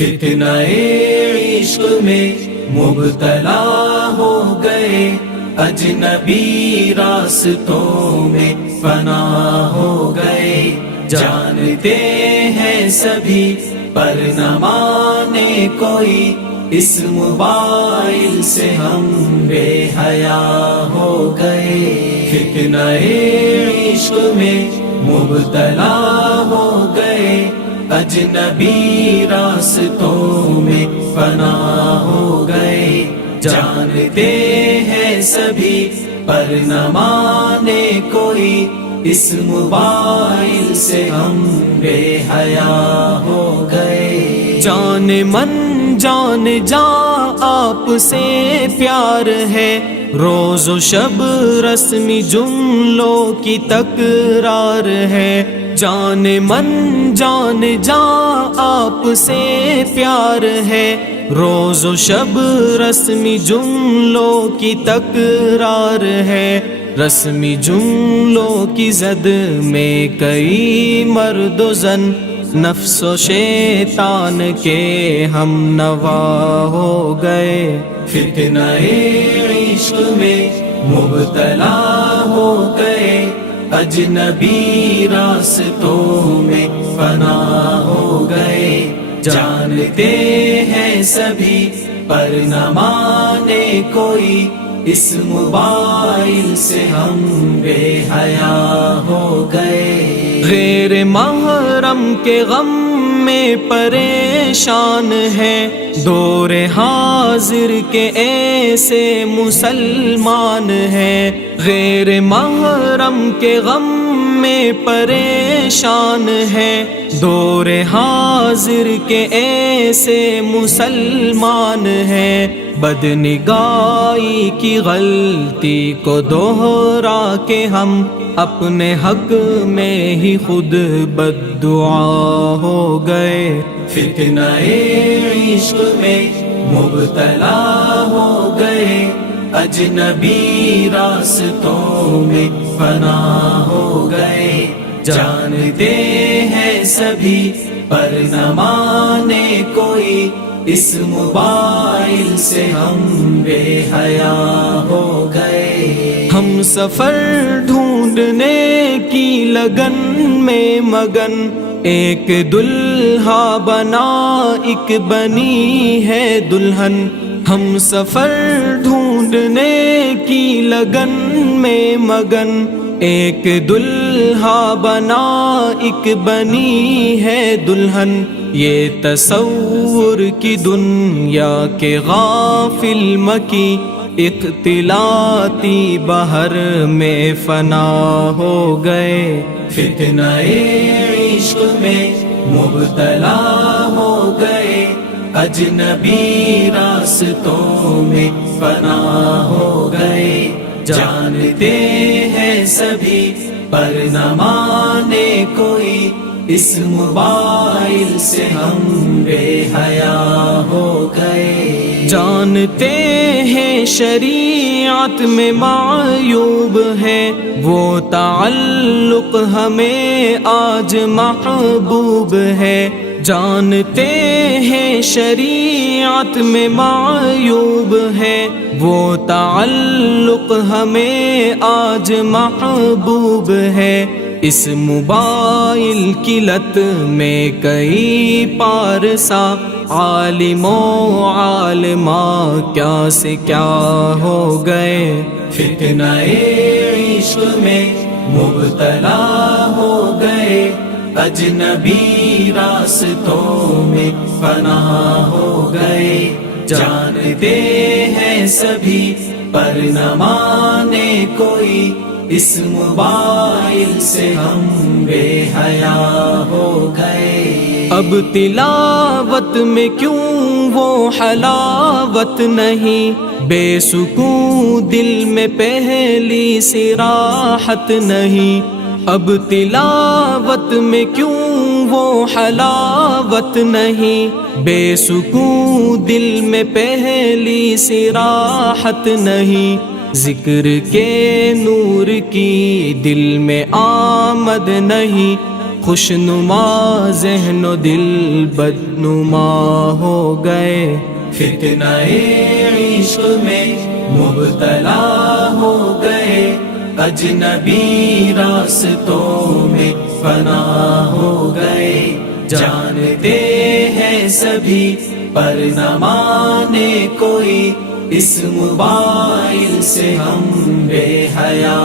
فتنہ عشق میں مبتلا ہو گئے، اجنبی راستوں میں فنا ہو گئے، جانتے ہیں سبھی پر نہ مانے کوئی، اس موبائل سے ہم بے حیا ہو گئے۔ فتنہ عشق میں مبتلا ہو گئے، اجنبی راستوں میں فنا ہو گئے، جانتے ہیں سبھی پر نہ مانے کوئی، اس موبائل سے ہم بے حیا ہو گئے۔ جان من جان جا آپ سے پیار ہے، روز و شب رسمی جملوں کی تکرار ہے، جان من جان جا آپ سے پیار ہے، روز و شب رسمی جملوں کی تکرار ہے، رسمی جملوں کی زد میں کئی مرد و زن، نفس و شیطان کے ہم نوا ہو گئے۔ فتنہ عشق میں مبتلا ہو گئے، اجنبی راستوں میں فنا ہو گئے، جانتے ہیں سبھی پر نہ مانے کوئی، اس موبائل سے ہم بے حیا ہو گئے۔ غیر محرم کے غم میں پریشان ہیں، دور حاضر کے ایسے مسلمان ہیں، غیر محرم کے غم میں پریشان ہیں، دور حاضر کے ایسے مسلمان ہیں، بدنگاہی کی غلطی کو دوہرا کے ہم اپنے حق میں ہی خود بددعا ہو گئے۔ فتنہ عشق میں مبتلا ہو گئے، اجنبی راستوں میں فنا ہو گئے، جانتے ہیں سبھی پر نہ مانے کوئی، اس موبائل سے ہم بے حیا ہو گئے۔ ہم سفر ڈھونڈنے کی لگن میں مگن، ایک دلہا بنا ایک بنی ہے دلہن، ہم سفر ڈھونڈنے کی لگن میں مگن، ایک دلہا بنا ایک بنی ہے دلہن، یہ تصور کی دنیا کے غافل مکی، اختلاطی بحر میں فنا ہو گئے۔ فتنہ عشق میں مبتلا ہو گئے، اجنبی راستوں میں فنا ہو گئے، جانتے ہیں سبھی پر نہ مانے کوئی، اس موبائل سے ہم بے حیا ہو گئے۔ جانتے ہیں شریعت میں معیوب ہے، وہ تعلق ہمیں آج محبوب ہے، جانتے ہیں شریعت میں معیوب ہے، وہ تعلق ہمیں آج محبوب ہے، اس موبائل کی لت میں کئی پارسا، عالم و عالمہ کیا سے کیا ہو گئے۔ فتنہ عشق میں مبتلا ہو گئے، اجنبی راستوں میں فنا ہو گئے، جانتے ہیں سبھی پر نہ مانے کوئی، اس موبائل سے ہم بے حیا ہو گئے۔ اب تلاوت میں کیوں وہ حلاوت نہیں، بے سکون دل میں پہلی سی راحت نہیں، اب تلاوت میں کیوں وہ حلاوت نہیں، بے سکون دل میں پہلی سی راحت نہیں، ذکر کے نور کی دل میں آمد نہیں، خوشنما ذہن و دل بدنما ہو گئے، فتنہ عشق میں مبتلا ہو گئے، اجنبی راستوں میں فنا ہو گئے، جانتے ہیں سبھی پر نہ مانے کوئی، اس موبائل سے ہم بے حیا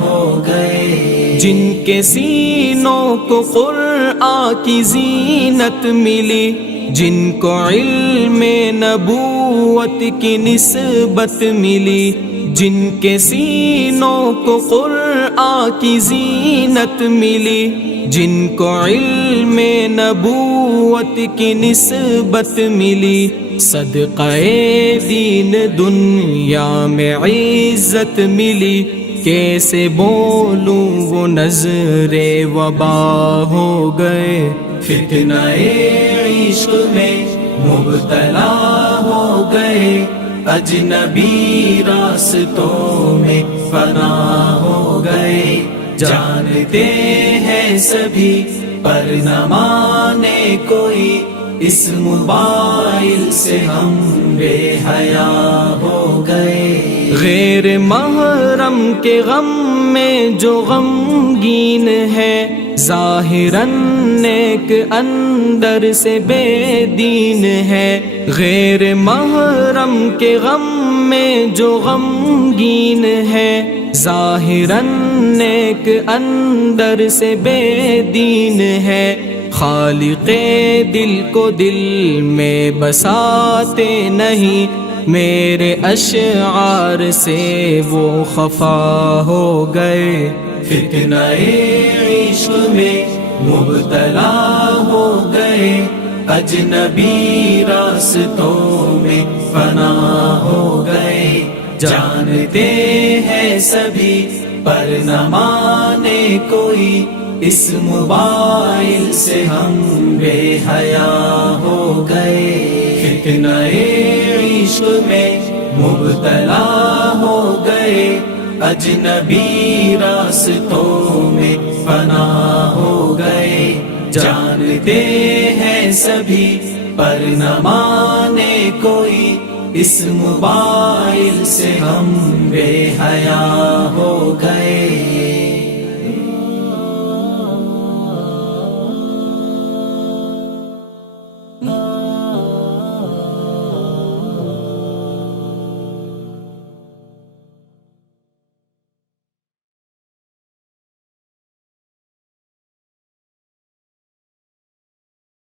ہو گئے۔ جن کے سینوں کو قرآن کی زینت ملی، جن کو علم نبوت کی نسبت ملی، جن کے سینوں کو قرآن کی زینت ملی، جن کو علم نبوت کی نسبت ملی، صدقہ دین دنیا میں عزت ملی، کیسے بولوں وہ نظر وبا ہو گئے، فتنہ عشق میں مبتلا ہو گئے، اجنبی راستوں میں فنا ہو گئے، جانتے ہیں سبھی پر نہ مانے کوئی، اس موبائل سے ہم بے حیا ہو گئے۔ غیر محرم کے غم میں جو غمگین ہے، ظاہراً نیک اندر سے بے دین ہے، غیر محرم کے غم میں جو غمگین ہے، ظاہراً نیک اندر سے بے دین ہے، خالق دل کو دل میں بساتے نہیں، میرے اشعار سے وہ خفا ہو گئے، فتنہ عشق میں مبتلا ہو گئے، اجنبی راستوں میں فنا ہو گئے، جانتے ہیں سبھی پر نہ مانے کوئی، اس موبائل سے ہم بے حیا ہو گئے، فتنہ عشق میں مبتلا ہو گئے، اجنبی راستوں میں فنا ہو گئے، جانتے ہیں سبھی پر نہ مانے کوئی، اس موبائل سے ہم بے حیا ہو گئے۔